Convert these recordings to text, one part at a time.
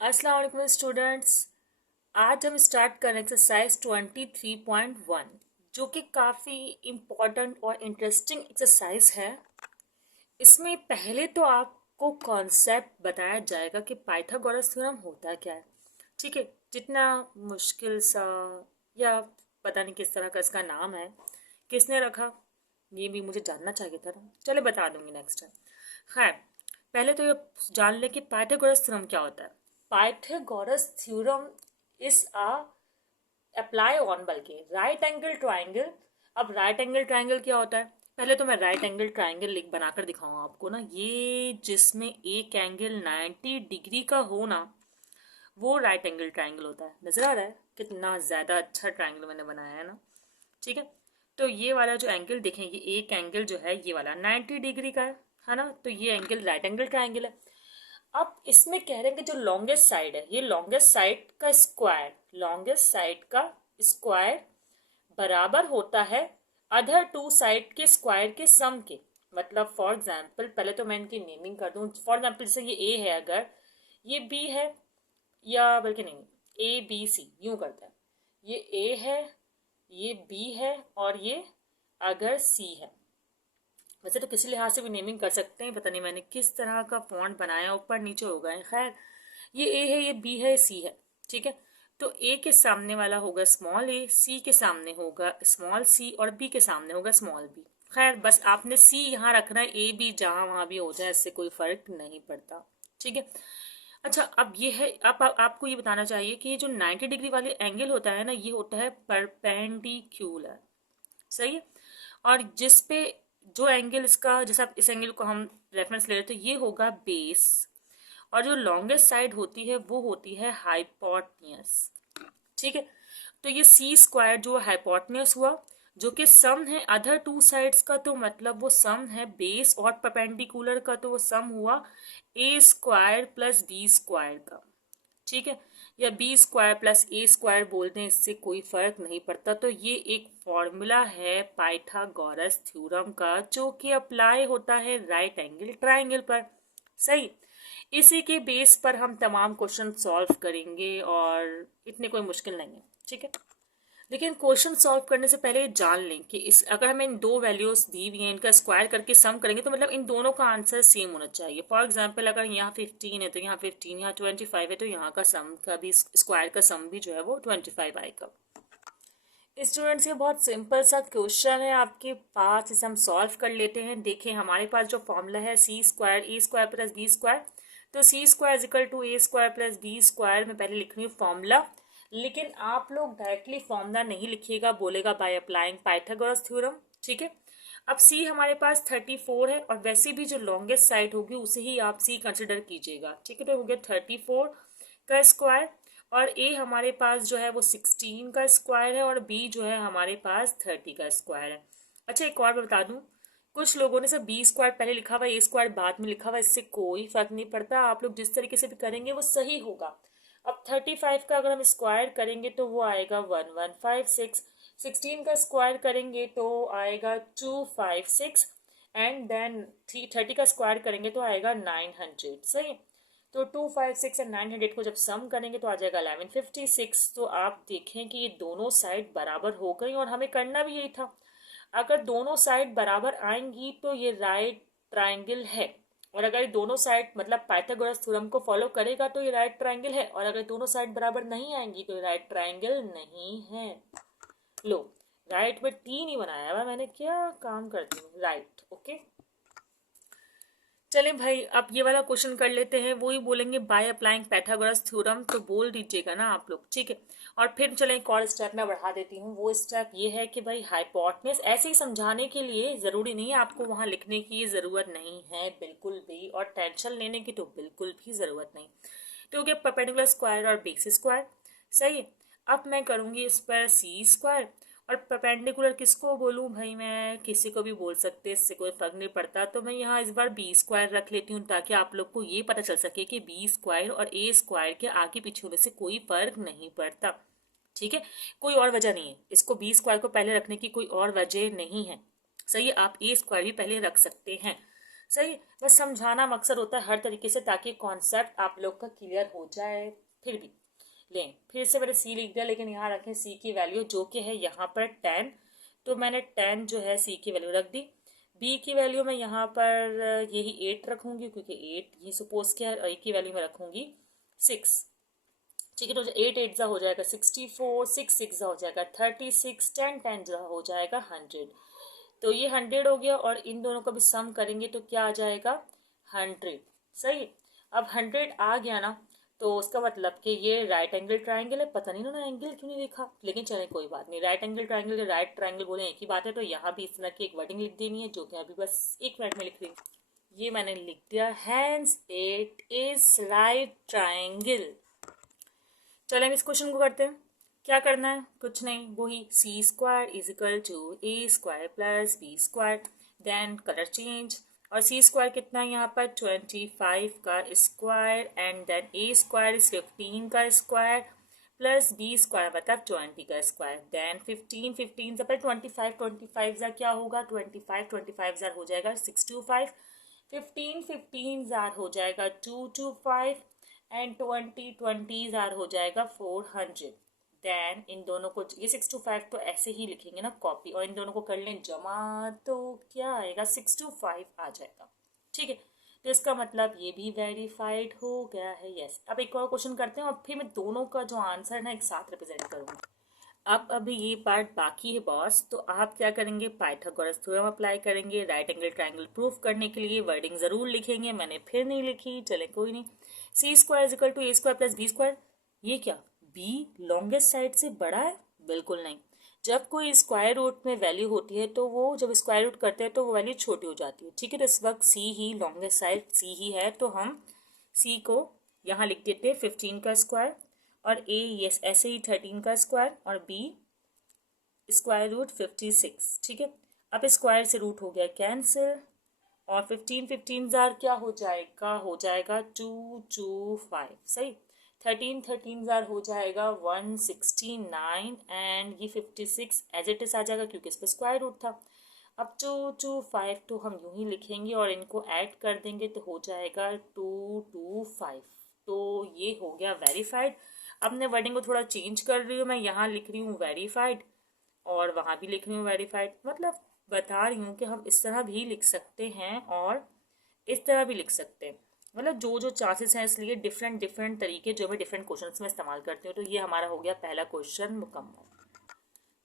अस्सलाम वालेकुम स्टूडेंट्स। आज हम स्टार्ट कर रहे हैं एक्सरसाइज 23.1 जो कि काफ़ी इम्पोर्टेंट और इंटरेस्टिंग एक्सरसाइज है। इसमें पहले तो आपको कॉन्सेप्ट बताया जाएगा कि पाइथागोरस थ्योरम होता क्या है। ठीक है, जितना मुश्किल सा या पता नहीं किस तरह का इसका नाम है, किसने रखा, ये भी मुझे जानना चाहिए था ना। चलो बता दूंगी नेक्स्ट टाइम। खैर, पहले तो ये जान ले कि पाइथागोरस थ्योरम क्या होता है। Pythagoras theorem is a apply on बल्कि राइट एंगल ट्राइंगल। अब राइट एंगल ट्राइंगल क्या होता है, पहले तो मैं राइट एंगल ट्राइंगल लिख बनाकर दिखाऊंगा आपको ना। ये जिसमें एक एंगल 90 डिग्री का हो ना, वो राइट एंगल ट्राइंगल होता है। नजर आ रहा है कितना ज़्यादा अच्छा ट्राइंगल मैंने बनाया है ना। ठीक है, तो ये वाला जो एंगल देखें, ये एक एंगल जो है ये वाला 90 डिग्री का है ना, तो ये एंगल राइट एंगल ट्राइंगल है। अब इसमें कह रहे हैं कि जो लॉन्गेस्ट साइड है, ये लॉन्गेस्ट साइड का स्क्वायर, लॉन्गेस्ट साइड का स्क्वायर बराबर होता है अदर टू साइड के स्क्वायर के सम के। मतलब फॉर एग्जाम्पल, पहले तो मैं इनकी नेमिंग कर दूं। फॉर एग्जाम्पल जैसे ये ए है, अगर ये बी है, या बल्कि नहीं, ए बी सी यूं करते हैं। ये ए है, ये बी है, और ये अगर सी है। वैसे तो किसी लिहाज से भी नेमिंग कर सकते हैं, पता नहीं मैंने किस तरह का फॉन्ट बनाया, ऊपर नीचे हो गए। खैर, ये ए है, ये बी है, सी है। ठीक है, तो ए के सामने वाला होगा स्मॉल ए, सी के सामने होगा स्मॉल सी, और बी के सामने होगा स्मॉल बी। खैर, बस आपने सी यहाँ रखना है, ए बी जहाँ वहाँ भी हो जाए, इससे कोई फर्क नहीं पड़ता। ठीक है, अच्छा, अब ये है, अब आपको ये बताना चाहिए कि ये जो 90 डिग्री वाले एंगल होता है ना, ये होता है परपेंडिक्यूलर। सही है। और जिस पे जो एंगल इसका, जैसे आप इस एंगल को हम रेफरेंस ले रहे, तो ये होगा बेस, और जो लॉन्गेस्ट साइड होती है वो होती है हाइपोटनियस। ठीक है, तो ये सी स्क्वायर जो हाइपोटनियस हुआ, जो कि सम है अदर टू साइड्स का, तो मतलब वो सम है बेस और परपेंडिकुलर का, तो वो सम हुआ ए स्क्वायर प्लस बी स्क्वायर का। ठीक है, या बी स्क्वायर प्लस ए स्क्वायर बोलते हैं, इससे कोई फर्क नहीं पड़ता। तो ये एक फॉर्मूला है पाइथागोरस थ्योरम का, जो कि अप्लाई होता है राइट एंगल ट्राइंगल पर। सही, इसी के बेस पर हम तमाम क्वेश्चन सॉल्व करेंगे, और इतने कोई मुश्किल नहीं है। ठीक है, लेकिन क्वेश्चन सॉल्व करने से पहले ये जान लें कि इस अगर हमें इन दो वैल्यूज दी हुई हैं, इनका स्क्वायर करके सम करेंगे, तो मतलब इन दोनों का आंसर सेम होना चाहिए। फॉर एग्जांपल, अगर यहाँ 15 है तो यहाँ 15, यहाँ 25 है तो यहाँ का सम का भी, स्क्वायर का सम भी जो है वो 25 आएगा। स्टूडेंट्स, ये बहुत सिंपल सा क्वेश्चन है आपके पास, इसे हम सॉल्व कर लेते हैं। देखें, हमारे पास जो फॉर्मूला है C square A square plus B square, तो C square is equal to A square plus B square. में पहले लिख रही हूँ फॉर्मूला, लेकिन आप लोग डायरेक्टली फॉर्मूला नहीं लिखिएगा, बोलेगा बाय अप्लाइंग पाइथागोरस थ्योरम। ठीक है, अब सी हमारे पास 34 है, और वैसे भी जो लॉन्गेस्ट साइड होगी उसे ही आप सी कंसिडर कीजिएगा। ठीक है, तो हो गया 34 का स्क्वायर, और ए हमारे पास जो है वो 16 का स्क्वायर है, और बी जो है हमारे पास 30 का स्क्वायर है। अच्छा, एक और बता दूं, कुछ लोगों ने सब बी स्क्वायर पहले लिखा हुआ, ए स्क्वायर बाद में लिखा हुआ, इससे कोई फर्क नहीं पड़ता। आप लोग जिस तरीके से भी करेंगे वो सही होगा। अब 35 का अगर हम स्क्वायर करेंगे तो वो आएगा 1156, 16 का स्क्वायर करेंगे तो आएगा 256, एंड देन 30 का स्क्वायर करेंगे तो आएगा 900। सही है, तो 256 एंड 900 को जब सम करेंगे तो आ जाएगा 1156। तो आप देखें कि ये दोनों साइड बराबर हो गई, और हमें करना भी यही था। अगर दोनों साइड बराबर आएंगी तो ये राइट ट्राइंगल है, और अगर दोनों साइड मतलब पाइथागोरस थ्योरम को फॉलो करेगा तो ये राइट ट्राइंगल है, और अगर दोनों साइड बराबर नहीं आएंगी तो ये राइट ट्राइंगल नहीं है। लो, राइट में टी नहीं बनाया हुआ मैंने, क्या काम करती हूँ। Right, okay. चलें भाई, अब ये वाला क्वेश्चन कर लेते हैं। वो ही बोलेंगे बाय अप्लाइंग पाइथागोरस थ्योरम, तो बोल दीजिएगा ना आप लोग। ठीक है, और फिर चलें एक और स्टेप मैं बढ़ा देती हूँ। वो स्टेप ये है कि भाई हाइपोटेनस ऐसे ही समझाने के लिए, ज़रूरी नहीं है आपको वहाँ लिखने की ज़रूरत नहीं है बिल्कुल भी, और टेंशन लेने की तो बिल्कुल भी ज़रूरत नहीं। तो क्या परपेंडिकुलर स्क्वायर और बेस स्क्वायर। सही है, अब मैं करूँगी इस पर सी स्क्वायर, और परपेंडिकुलर किसको बोलूँ भाई, मैं किसी को भी बोल सकते, इससे कोई फर्क नहीं पड़ता। तो मैं यहाँ इस बार बी स्क्वायर रख लेती हूँ, ताकि आप लोग को ये पता चल सके कि बी स्क्वायर और ए स्क्वायर के आगे पीछे होने से कोई फर्क नहीं पड़ता। ठीक है, कोई और वजह नहीं है, इसको बी स्क्वायर को पहले रखने की कोई और वजह नहीं है। सही है, आप ए स्क्वायर भी पहले रख सकते हैं। सही। बस समझाना मकसद होता है हर तरीके से, ताकि कॉन्सेप्ट आप लोग का क्लियर हो जाए। फिर भी लें, फिर से मैंने सी लिख दिया, लेकिन यहाँ रखें सी की वैल्यू जो कि है यहाँ पर 10, तो मैंने 10 जो है सी की वैल्यू रख दी। बी की वैल्यू मैं यहाँ पर यही 8 रखूंगी, क्योंकि 8 ही सपोज किया, और ए की वैल्यू मैं रखूंगी 6। ठीक है, तो 8 8 जा हो जाएगा 64, 6 6 जा हो जाएगा 36, 10 10 जा हो जाएगा 100। तो ये 100 हो गया, और इन दोनों का भी सम करेंगे तो क्या आ जाएगा 100। सही। अब 100 आ गया ना, तो उसका मतलब कि ये राइट एंगल ट्राइंगल है। पता नहीं उन्होंने एंगल क्यों नहीं लिखा, लेकिन चले कोई बात नहीं। Right angle triangle, right triangle बोले एक ही बात है, तो यहाँ भी इस तरह की एक वर्डिंग लिख देनी है, जो कि अभी बस 1 मिनट में लिख रही हूँ। ये मैंने लिख दिया, hence it is right triangle. चले हम इस क्वेश्चन को करते हैं। क्या करना है, कुछ नहीं, वही C square is equal to A square plus B square, then colour change. और सी स्क्वायर कितना है यहाँ पर 25 का square, and then A square is 15 का स्क्वायर, प्लस बी स्क्वायर मतलब 20 का स्क्वायर, देन 15 15 से पहले 25 25 जार क्या होगा 25 25 जार हो जाएगा 625, 15 15 जार हो जाएगा 225, एंड 20 20 जार हो जाएगा 400। देन इन दोनों को, ये 625 तो ऐसे ही लिखेंगे ना कॉपी, और इन दोनों को कर लें जमा, तो क्या आएगा 625 आ जाएगा। ठीक है, तो इसका मतलब ये भी वेरीफाइड हो गया है। यस। अब एक और क्वेश्चन करते हैं, और फिर मैं दोनों का जो आंसर है ना एक साथ रिप्रेजेंट करूँगी। अब अभी ये पार्ट बाकी है बॉस, तो आप क्या करेंगे, पाइथागोरस थ्योरम अप्लाई करेंगे। राइट एंगल ट्राइंगल प्रूफ करने के लिए वर्डिंग जरूर लिखेंगे, मैंने फिर नहीं लिखी, चले कोई नहीं। C square is equal to A square plus B square, ये क्या बी लॉन्गेस्ट साइड से बड़ा है? बिल्कुल नहीं। जब कोई स्क्वायर रूट में वैल्यू होती है, तो वो जब स्क्वायर रूट करते हैं तो वो वैल्यू छोटी हो जाती है। ठीक है, तो इस वक्त सी ही लॉन्गेस्ट साइड सी ही है, तो हम सी को यहाँ लिख देते हैं 15 का स्क्वायर, और ए यस ऐसे ही 13 का स्क्वायर, और बी स्क्वायर रूट 56। ठीक है, अब स्क्वायर से रूट हो गया कैंसिल, और 15 15 जार क्या हो जाएगा 225। सही। 13 13 जार हो जाएगा 169, एंड ये 56 एज इट इज आ जाएगा, क्योंकि इस पर स्क्वायर रूट था। अब 225 तो हम यूं ही लिखेंगे, और इनको ऐड कर देंगे तो हो जाएगा 225। तो ये हो गया वेरीफाइड। अब मैं वर्डिंग को थोड़ा चेंज कर रही हूँ, मैं यहाँ लिख रही हूँ वेरीफाइड, और वहाँ भी लिख रही हूँ वेरीफाइड। मतलब बता रही हूँ कि हम इस तरह भी लिख सकते हैं और इस तरह भी लिख सकते हैं। मतलब जो जो चांसेस हैं, इसलिए डिफरेंट डिफरेंट तरीके जो मैं डिफरेंट क्वेश्चंस में इस्तेमाल करती हूँ। तो ये हमारा हो गया पहला क्वेश्चन मुकम्मल।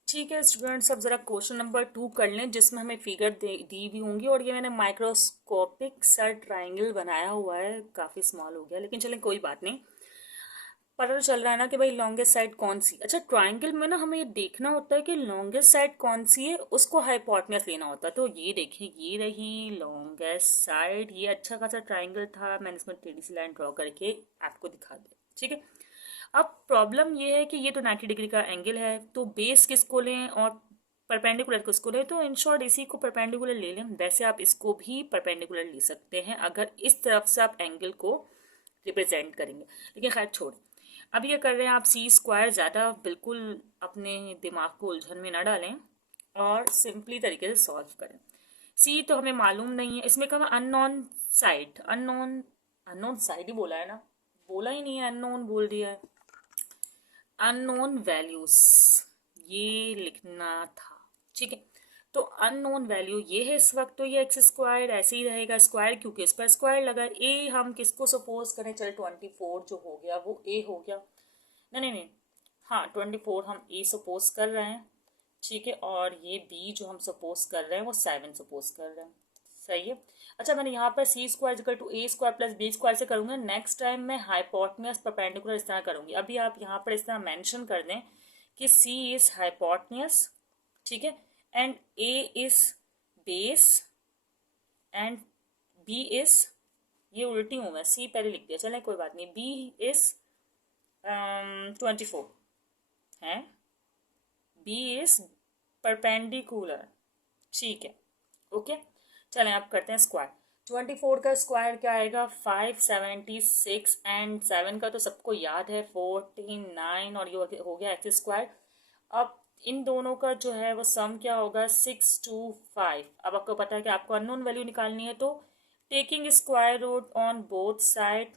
ठीक है स्टूडेंट्स, अब ज़रा क्वेश्चन नंबर 2 कर लें, जिसमें हमें फिगर दी भी होंगी, और ये मैंने माइक्रोस्कोपिक सा ट्राइंगल बनाया हुआ है, काफ़ी स्मॉल हो गया, लेकिन चलें कोई बात नहीं। पता तो चल रहा है ना कि भाई लॉन्गेस्ट साइड कौन सी। अच्छा, ट्राइंगल में ना हमें ये देखना होता है कि लॉन्गेस्ट साइड कौन सी है, उसको हाइपोटेन्यूज लेना होता है। तो ये देखिए, ये रही लॉन्गेस्ट साइड, ये अच्छा खासा ट्राइंगल था, मैंने इसमें टेढ़ी सी लाइन ड्रॉ करके आपको दिखा दिया। ठीक है, अब प्रॉब्लम ये है कि ये तो 90 डिग्री का एंगल है, तो बेस किसको लें और परपेंडिकुलर किसको लें? तो इन शॉर्ट इसी को परपेंडिकुलर ले लें। वैसे आप इसको भी परपेंडिकुलर ले सकते हैं अगर इस तरफ से आप एंगल को रिप्रेजेंट करेंगे, लेकिन खैर छोड़। अब ये कर रहे हैं आप सी स्क्वायर, ज़्यादा बिल्कुल अपने दिमाग को उलझन में ना डालें और सिंपली तरीके से सॉल्व करें। सी तो हमें मालूम नहीं है, इसमें कहा अननोन साइड, अननोन साइड ही बोला है ना, बोला ही नहीं है, अननोन बोल दिया है। अननोन वैल्यूज ये लिखना था। ठीक है, तो अननोन वैल्यू ये है इस वक्त, तो ये एक्स स्क्वायर ऐसे ही रहेगा स्क्वायर, क्योंकि इस पर स्क्वायर लगा। ए हम किसको सपोज करें, चल 24 जो हो गया वो ए हो गया। नहीं नहीं नहीं, हाँ 24 हम ए सपोज कर रहे हैं। ठीक है, और ये बी जो हम सपोज कर रहे हैं वो 7 सपोज कर रहे हैं। सही है। अच्छा, मैंने यहाँ पर C square equal to A square plus B square से करूँगा। नेक्स्ट टाइम मैं हाइपोटेन्यूज परपेंडिकुलर इस तरह करूँगी। अभी आप यहाँ पर इस तरह मेंशन कर दें कि सी इज हाइपोटेन्यूज, ठीक है, and A is base, and B is, ये उल्टी हूँ मैं, सी पहले लिख दिया, चलें कोई बात नहीं, बी इज 24 है, बी इज परपेंडिकुलर। ठीक है, ओके। चलें अब करते हैं स्क्वायर। 24 का स्क्वायर क्या आएगा 576, एंड 7 का तो सबको याद है 49, और ये हो गया एक्स स्क्वायर। अब इन दोनों का जो है वो सम क्या होगा 625। अब आपको पता है कि आपको अननोन वैल्यू निकालनी है, तो taking square root on both side,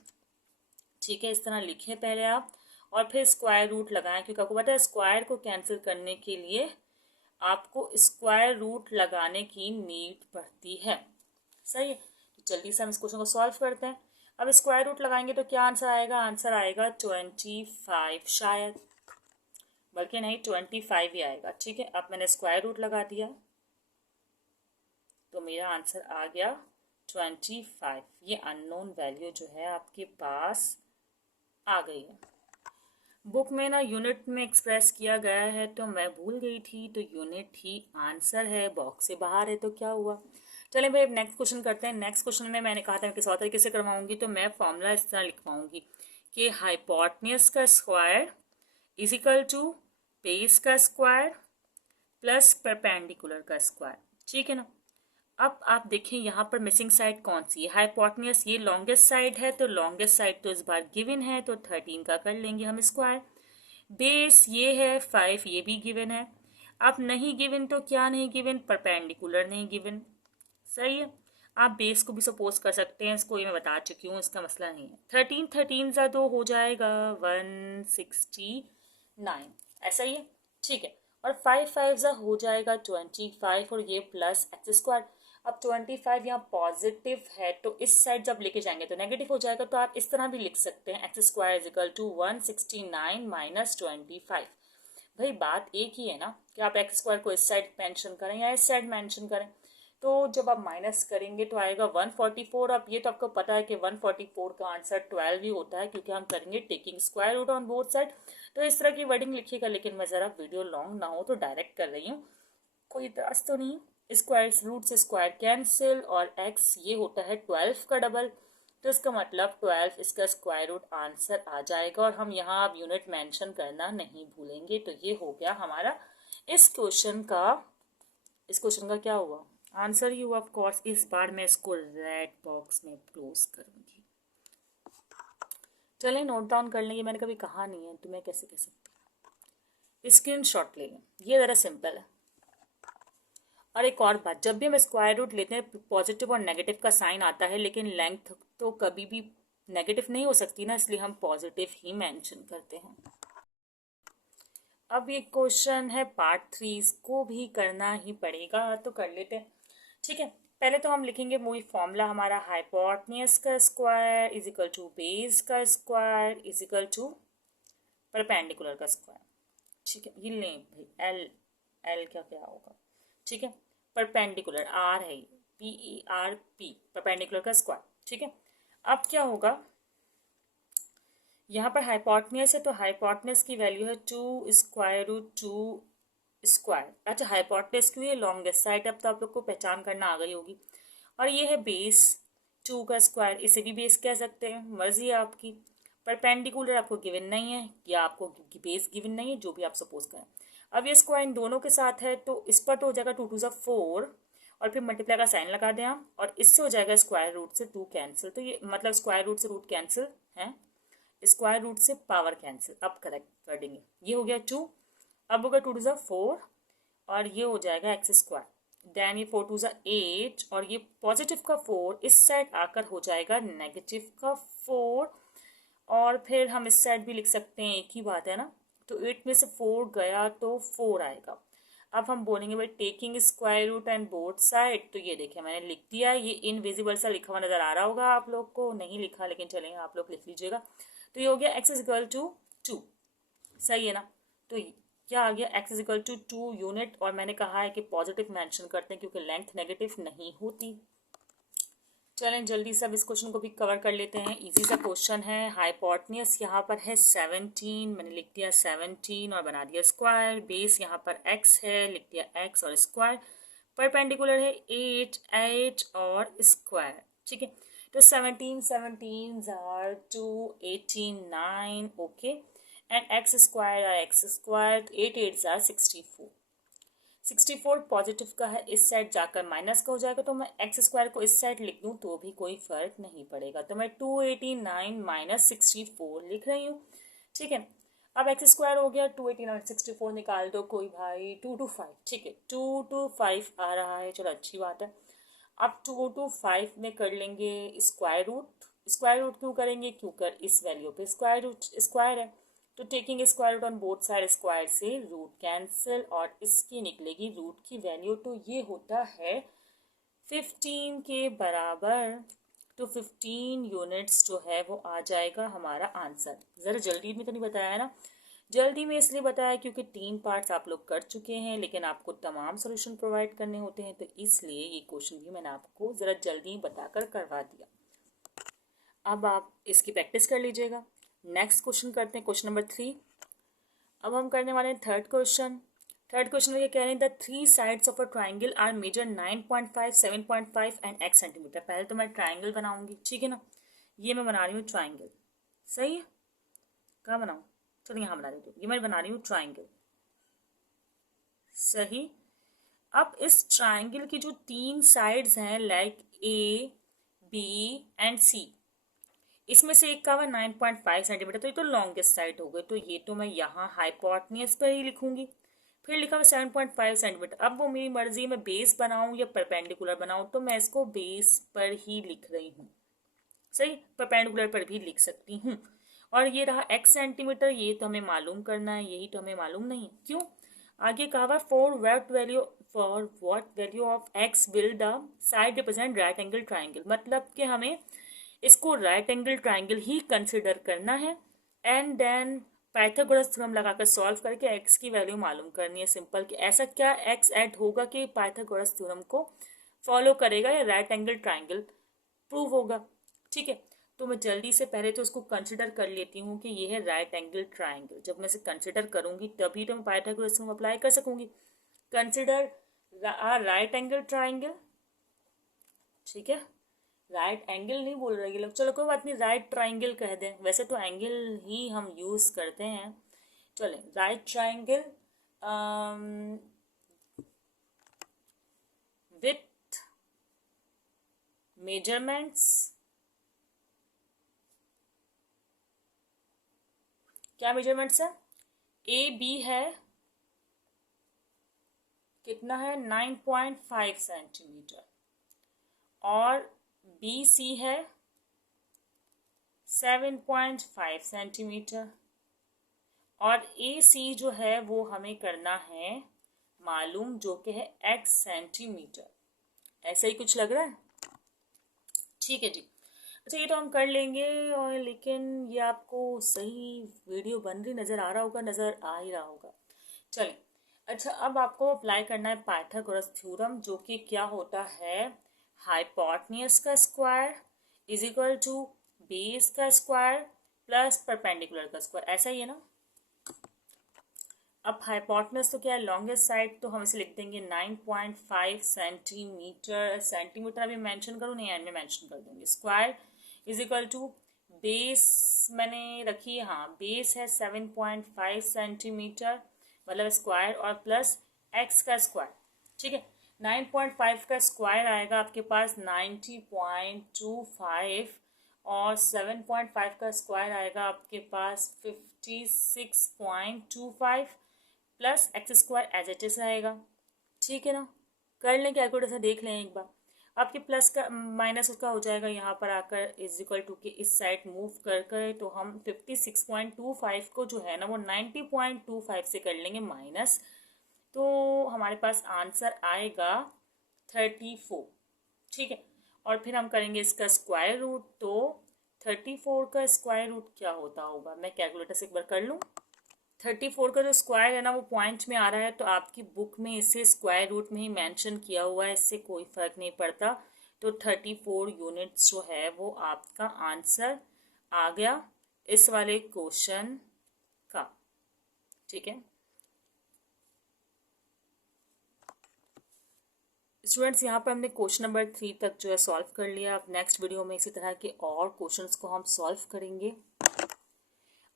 ठीक है, इस तरह लिखें पहले आप और फिर स्क्वायर रूट लगाएं, क्योंकि आपको पता है स्क्वायर को कैंसिल करने के लिए आपको स्क्वायर रूट लगाने की नीड पड़ती है। सही है, तो जल्दी से हम इस क्वेश्चन को सॉल्व करते हैं। अब स्क्वायर रूट लगाएंगे तो क्या आंसर आएगा? आंसर आएगा 25 शायद, बल्कि नहीं 25 ही आएगा। ठीक है, अब मैंने स्क्वायर रूट लगा दिया तो मेरा आंसर आ गया 25। ये अननोन वैल्यू जो है आपके पास आ गई है। बुक में ना यूनिट में एक्सप्रेस किया गया है तो मैं भूल गई थी, तो यूनिट ही आंसर है, बॉक्स से बाहर है, तो क्या हुआ? चलें भाई, अब नेक्स्ट क्वेश्चन करते हैं। नेक्स्ट क्वेश्चन में मैंने कहा था मैं किस और तरीके से करवाऊंगी, तो मैं फॉर्मूला इस तरह लिखवाऊंगी कि हाइपोटेन्यूज का square is equal to base का स्क्वायर प्लस परपेंडिकुलर का स्क्वायर। ठीक है ना? अब आप देखें यहाँ पर मिसिंग साइड कौन सी है? हाइपोटेन्यूज ये लॉन्गेस्ट साइड है, तो लॉन्गेस्ट साइड तो इस बार गिवन है, तो 13 का कर लेंगे हम स्क्वायर। बेस ये है 5, ये भी गिवन है। अब नहीं गिवन तो क्या नहीं गिवन? परपेंडिकुलर नहीं गिवन। सही है, आप बेस को भी सपोज कर सकते हैं, इसको ये मैं बता चुकी हूँ, इसका मसला नहीं है। 13 सा तो हो जाएगा 169, ऐसा ही है। ठीक है, और 5 सा हो जाएगा 25 और ये प्लस एक्स स्क्वायर। अब 25 यहाँ पॉजिटिव है तो इस साइड जब लेके जाएंगे तो नेगेटिव हो जाएगा, तो आप इस तरह भी लिख सकते हैं X square is equal to 169 minus 25। भाई बात एक ही है ना कि आप एक्स स्क्वायर को इस साइड मेंशन करें या इस साइड मेंशन करें, तो जब आप माइनस करेंगे तो आएगा 144। अब ये तो आपको पता है कि 144 का आंसर 12 ही होता है, क्योंकि हम करेंगे taking square root on both side. तो इस तरह की वर्डिंग लिखिएगा, लेकिन मैं ज़रा वीडियो लॉन्ग ना हो तो डायरेक्ट कर रही हूँ, कोई इतराज तो नहीं। स्क्वायर रूट से स्क्वायर कैंसिल और एक्स ये होता है 12 का डबल, तो इसका मतलब 12 इसका स्क्वायर रूट आंसर आ जाएगा। और हम यहाँ अब यूनिट मेंशन करना नहीं भूलेंगे। तो ये हो गया हमारा इस क्वेश्चन का क्या हुआ? आंसर ही हुआ। ऑफ कोर्स इस बार मैं इसको रेड बॉक्स में क्लोज करूंगी। चलें नोट डाउन कर लेंगे, मैंने कभी कहा नहीं है तो मैं कैसे कह सकती हूँ। स्क्रीन शॉट ले लें, ये ज़रा सिंपल है। और एक और बात, जब भी हम स्क्वायर रूट लेते हैं पॉजिटिव और नेगेटिव का साइन आता है, लेकिन लेंथ तो कभी भी नेगेटिव नहीं हो सकती ना, इसलिए हम पॉजिटिव ही मेंशन करते हैं। अब ये क्वेश्चन है पार्ट 3, इसको भी करना ही पड़ेगा, तो कर लेते हैं। ठीक है, पहले तो हम लिखेंगे वही फॉर्मूला हमारा, हाइपोटेन्यूज का square is equal to base का square is equal to perpendicular का स्क्वायर। ठीक है, ये लें भाई, एल एल क्या क्या होगा? ठीक है, परपेंडिकुलर आर है, PERP, परपेंडिकुलर का स्क्वायर। ठीक है, अब क्या होगा, यहाँ पर हाइपोटेन्यूज है तो हाइपोटेन्यूज की वैल्यू है 2 स्क्वायर रूट 2 स्क्वायर। अच्छा, हाइपोटेन्यूज क्यों है? Longest side. अब तो आप लोग को पहचान करना आ गई होगी। और ये है बेस 2 का स्क्वायर, इसे भी बेस कह सकते हैं, मर्जी है आपकी। परपेंडिकुलर आपको गिवन नहीं है या आपको बेस गिवन नहीं है, जो भी आप सपोज करें। अब ये स्क्वायर इन दोनों के साथ है तो इस पर तो हो जाएगा 2 2 4 और फिर मल्टीप्लाई का साइन लगा दें आप, और इससे हो जाएगा स्क्वायर रूट से 2 कैंसिल। तो ये मतलब स्क्वायर रूट से रूट कैंसिल है, स्क्वायर रूट से पावर कैंसिल। अब करेक्ट कर देंगे, ये हो गया 2, अब होगा 2 2 4 और ये हो जाएगा एक्स स्क्वायर। देन ये 4 2 8 और ये पॉजिटिव का 4 इस साइड आकर हो जाएगा नेगेटिव का 4, और फिर हम इस साइड भी लिख सकते हैं, एक ही बात है ना। तो 8 में से 4 गया तो 4 आएगा। अब हम बोलेंगे भाई taking square root and both side, तो ये देखिए मैंने लिख दिया, ये इनविजिबल सा लिखा हुआ नजर आ रहा होगा आप लोग को, नहीं लिखा लेकिन चलेंगे आप लोग लिख लीजिएगा। तो ये हो गया एक्स इज इक्वल टू 2, सही है ना। तो क्या आ गया, X is equal to 2 unit, और मैंने कहा है कि पॉजिटिव मेंशन करते हैं क्योंकि लेंथ नेगेटिव नहीं होती। चलें जल्दी से अब इस क्वेश्चन को भी कवर कर लेते हैं। इजी सा क्वेश्चन है। हाइपोटेन्यूज यहाँ पर है 17, मैंने लिख दिया 17 और बना दिया स्क्वायर। बेस यहाँ पर x है, लिख दिया x और स्क्वायर। परपेंडिकुलर है 8 8 और स्क्वायर। ठीक है, तो 17 17 are 2 18 9, okay, and X square are X square, 8 8 are 64। 64 positive का है, इस साइड जाकर माइनस का हो जाएगा, तो मैं एक्स स्क्वायर को इस साइड लिख दूं तो भी कोई फर्क नहीं पड़ेगा, तो मैं 289 माइनस 64 लिख रही हूँ। ठीक है, अब एक्स स्क्वायर हो गया, 289 64 निकाल दो कोई भाई, 225। ठीक है, 225 आ रहा है, चलो अच्छी बात है। अब 2 to 5 में कर लेंगे स्क्वायर रूट। स्क्वायर रूट क्यों करेंगे? क्योंकि इस वैल्यू पे स्क्वायर रूट स्क्वायर है, तो taking square root on both side, square से रूट कैंसिल और इसकी निकलेगी रूट की वैल्यू, तो ये होता है 15 के बराबर। तो 15 यूनिट्स जो है वो आ जाएगा हमारा आंसर। ज़रा जल्दी में तो नहीं बताया है ना, जल्दी में इसलिए बताया क्योंकि 3 पार्ट्स आप लोग कर चुके हैं, लेकिन आपको तमाम सॉल्यूशन प्रोवाइड करने होते हैं, तो इसलिए ये क्वेश्चन भी मैंने आपको ज़रा जल्दी बताकर करवा दिया। अब आप इसकी प्रैक्टिस कर लीजिएगा। नेक्स्ट क्वेश्चन करते हैं, क्वेश्चन नंबर 3। अब हम करने वाले हैं थर्ड क्वेश्चन। थर्ड क्वेश्चन में ये कह रहे हैं the 3 sides of a triangle are measure 9.5, 7.5 and x centimetre. पहले तो मैं ट्राइंगल बनाऊंगी, ठीक है ना। ये मैं बना रही हूँ ट्राइंगल, सही है। कहाँ बनाऊँ? चलो यहाँ बना देती हूँ। ये मैं बना रही हूँ ट्राइंगल, सही। अब इस ट्राइंगल की जो 3 साइड्स हैं, लाइक ए, बी एंड सी, इसमें से एक का हुआ 9.5 सेंटीमीटर, तो ये तो लॉन्गेस्ट साइड हो गई, तो ये तो मैं यहाँ हाइपोटेन्यूज पर ही लिखूंगी। फिर लिखा हुआ 7.5 सेंटीमीटर। अब वो मेरी मर्जी, मैं बेस बनाऊं या परपेंडिकुलर बनाऊं, तो मैं इसको बेस पर ही लिख रही हूँ, सही। परपेंडिकुलर पर भी लिख सकती हूँ। और ये रहा x सेंटीमीटर, ये तो हमें मालूम करना है, यही तो हमें मालूम नहीं है। क्यों? आगे कहा हुआ for what value of x will the side represent right angle triangle, मतलब कि हमें इसको राइट एंगल ट्राइंगल ही कंसिडर करना है। एंड देन पाइथागोरस थ्योरम लगाकर सॉल्व करके x की वैल्यू मालूम करनी है। सिंपल कि ऐसा क्या x ऐड होगा कि पाइथागोरस थ्योरम को फॉलो करेगा या राइट एंगल ट्राइंगल प्रूव होगा, ठीक है। तो मैं जल्दी से पहले तो उसको कंसिडर कर लेती हूँ कि ये है राइट एंगल ट्राइंगल। जब मैं इसे कंसिडर करूंगी तभी तो मैं पाइथागोरस थ्योरम अप्लाई कर सकूंगी। कंसिडर राइट एंगल ट्राइंगल, ठीक है। राइट एंगल नहीं बोल रहे लोग, चलो कोई बात नहीं, राइट ट्राइंगल कह दें, वैसे तो एंगल ही हम यूज करते हैं। चले, राइट ट्राइंगल विथ मेजरमेंट्स, क्या मेजरमेंट्स है? ए बी है, कितना है? 9.5 सेंटीमीटर, और बी सी है 7.5 सेंटीमीटर, और ए सी जो है वो हमें करना है मालूम, जो कि है x सेंटीमीटर। ऐसा ही कुछ लग रहा है, ठीक है जी। अच्छा, ये तो हम कर लेंगे, और लेकिन ये आपको सही वीडियो बन रही नज़र आ रहा होगा, नज़र आ ही रहा होगा। चलिए, अच्छा अब आपको अप्लाई करना है पाइथागोरस थ्योरम, जो कि क्या होता है, हाइपोटेन्यूज का square is equal to base का स्क्वायर प्लस परपेंडिकुलर का स्क्वायर, ऐसा ही है ना। अब हाइपोटेन्यूज तो क्या है, लॉन्गेस्ट साइड, तो हम इसे लिख देंगे 9.5 सेंटीमीटर। सेंटीमीटर अभी मेंशन करूँ नहीं, एंड में मेंशन कर दूंगी। Square is equal to base मैंने रखी है, हाँ बेस है 7.5 सेंटीमीटर, मतलब स्क्वायर, और प्लस एक्स का स्क्वायर, ठीक है। 9.5 का स्क्वायर आएगा आपके पास 90.25, और 7.5 का स्क्वायर आएगा आपके पास 56.25, plus X square as it is आएगा, ठीक है ना। कर लें कैलकुलेटर से, देख लें एक बार। आपके प्लस का माइनस उसका हो जाएगा यहाँ पर आकर, इज इक्वल टू के इस साइड मूव कर कर, तो हम 56.25 को जो है ना वो 90.25 से कर लेंगे माइनस, तो हमारे पास आंसर आएगा 34, ठीक है। और फिर हम करेंगे इसका स्क्वायर रूट, तो 34 का स्क्वायर रूट क्या होता होगा, मैं कैलकुलेटर से एक बार कर लूँ। 34 का जो स्क्वायर है ना वो पॉइंट में आ रहा है, तो आपकी बुक में इसे स्क्वायर रूट में ही मेंशन किया हुआ है, इससे कोई फर्क नहीं पड़ता। तो 34 यूनिट्स जो है वो आपका आंसर आ गया इस वाले क्वेश्चन का, ठीक है स्टूडेंट्स। यहाँ पर हमने क्वेश्चन नंबर 3 तक जो है सॉल्व कर लिया। अब नेक्स्ट वीडियो में इसी तरह के और क्वेश्चंस को हम सॉल्व करेंगे।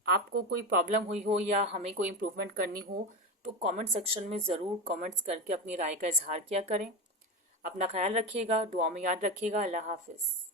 आपको कोई प्रॉब्लम हुई हो या हमें कोई इम्प्रूवमेंट करनी हो तो कमेंट सेक्शन में ज़रूर कमेंट्स करके अपनी राय का इजहार किया करें। अपना ख्याल रखिएगा, दुआ में याद रखिएगा। अल्लाह हाफिज़।